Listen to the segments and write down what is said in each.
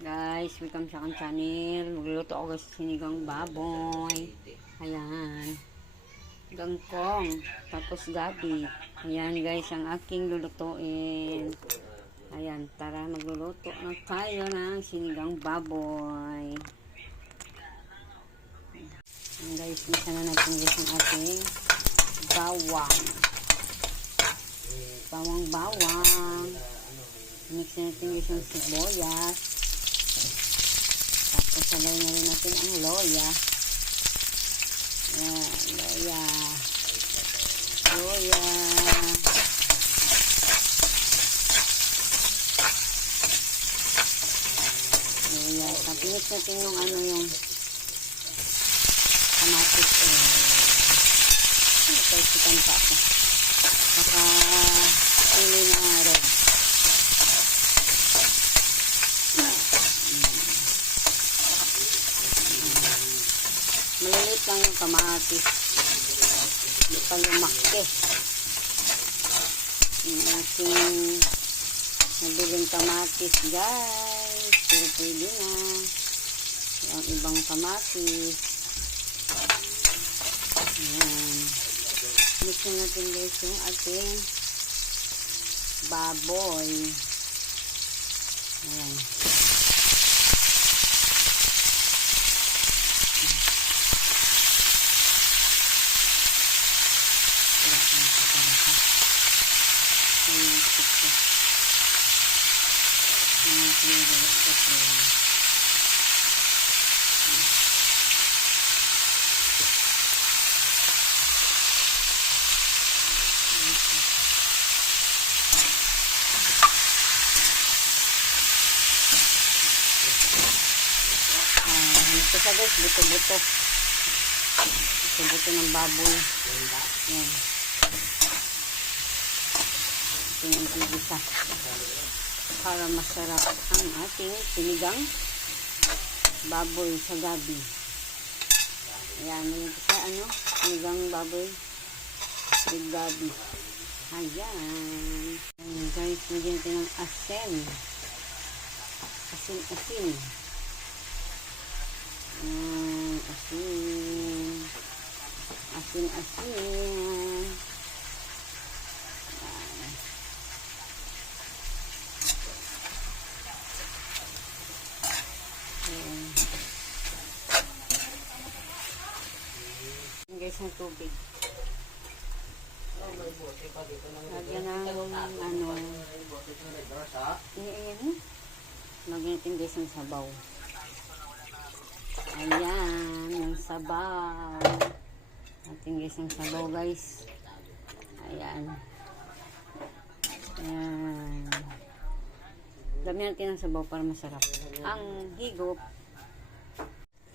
Guys, welcome sa aking channel. Magluluto ako guys sinigang baboy. Ayan. Gangkong. Tapos gabi. Ayan guys, ang aking lulutuin. Ayan, tara magluluto na tayo ng sinigang baboy. Ayan guys, misa na natin guys ang ating bawang. Bawang. Mix natin guys yung sibuyas. Tapos sabay na rin natin ang loya. Ayan, loya. Tapos mix natin yung yung kamatis. Sikan pa ako. Saka pili na red. Malilit lang yung kamatis. Hindi pa lumaki. Yung ating nabiling kamatis guys. Pero pwede na. Yung ibang kamatis. Ayan. Mix na natin guys yung ating baboy. Ayan. Ito sa guys, buto-buto ng baboy. Yan. Ito yung tigisa para masarap ang ating sinigang baboy sa gabi. Ayan, yung isa sinigang baboy with gabi. Ayan. Ayan guys, nagyan natin ng asin. Asin. Asin. Guys, ng tubig. Lagyan ng lagyan natin guys ng sabaw. Ayan, yung sabaw. Ating guys yung sabaw guys. Ayan. Dami natin ng sabaw para masarap. Ang higop.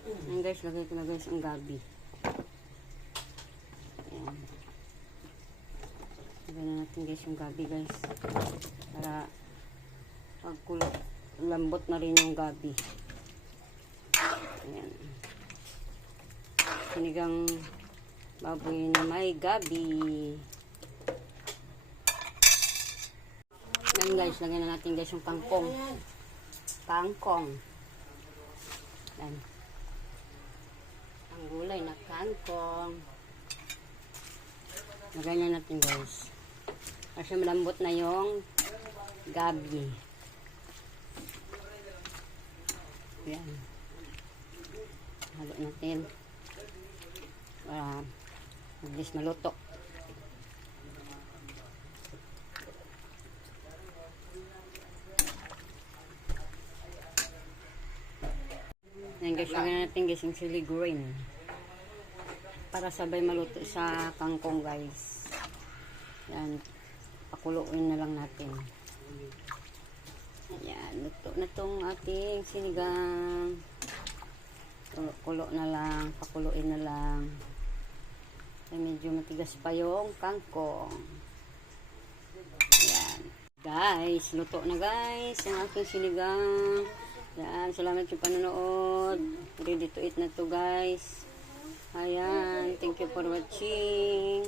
Ayan guys, lagay ko na guys ang gabi. Ayan. Lagay na natin guys yung gabi guys. Para pagkulo, lambot na rin yung gabi. Ayan. Sinigang baboy na may gabi. Ayan guys, lagyan na natin guys yung kangkong. Ayan. Ang gulay na kangkong. Lagyan na natin guys. Kasi malambot na yung gabi. Ayan. Halo natin para mabilis maluto. Ayan guys, lagyan natin guys yung chili green para sabay maluto sa kangkong guys. Ayan, pakuluin na lang natin. Ayan, luto na tong ating sinigang. Kulo na lang, pakuluin na lang. Ay, medyo matigas pa yung kangkong. Ayan. Guys, luto na guys ang aking sinigang. Ayan, salamat yung panonood. Ready to eat na to guys. Ayan, thank you for watching.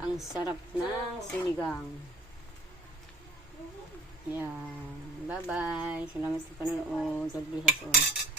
Ang sarap ng sinigang. Ayan. Bye-bye. Salamat sa panonood. God bless us all.